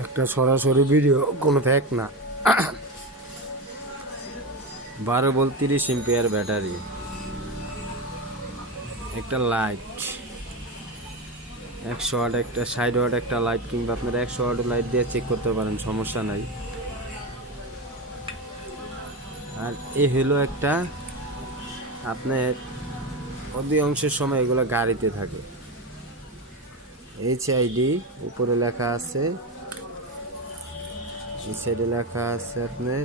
একটা সরাসরি ভিডিও, কোনো ফ্যাক না। 12 ভোল্ট 30 এম্পিয়ার ব্যাটারি, একটা লাইট 100 ওয়াট, একটা 60 ওয়াট একটা লাইট, কিংবা আপনারা 100 ওয়াট লাইট দিয়ে চেক করতে পারেন, সমস্যা নাই। আর এই হলো একটা, আপনার অধিকাংশের সময় এগুলো গাড়িতে থাকে। HID উপরে লেখা আছে, এই সাইডে লেখা আছে আপনার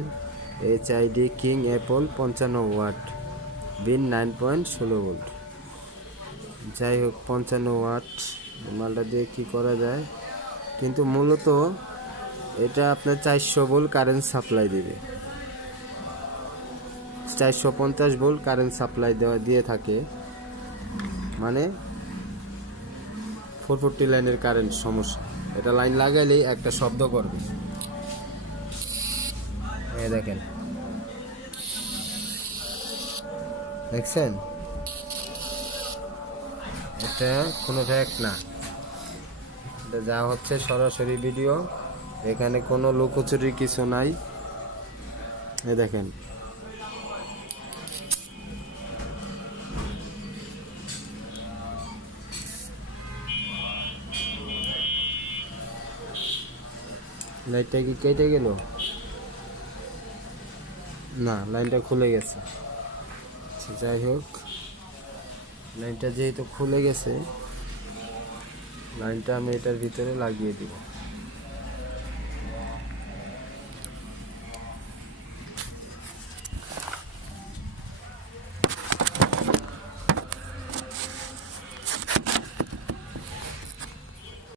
HID কিং অ্যাপল 55 ওয়াট, বিন 9.16 ভোল্ট। যাই হোক, 55 ওয়াট মালটা দিয়ে কী করা যায়, কিন্তু মূলত এটা আপনার 400 ভোল্ট কারেন্ট সাপ্লাই দিবে, 450 ভোল্ট কারেন্ট সাপ্লাই দিয়ে থাকে, মানে 440 লাইনের কারেন্ট সমস্যা। এটা লাইন লাগাইলেই একটা শব্দ করবে, এই দেখেন, দেখছেন? এটা কোনো ফ্যাক্ট না, এটা যা হচ্ছে সরাসরি ভিডিও, এখানে কোনো লুকোচুরির কিছু নাই। এই দেখেন, লাইটটা কি কেটে গেল? না, লাইনটা খুলে গেছে। যাই হোক, লাইনটা যেহেতু খুলে গেছে, লাইনটা আমি এটার ভিতরে লাগিয়ে দিব।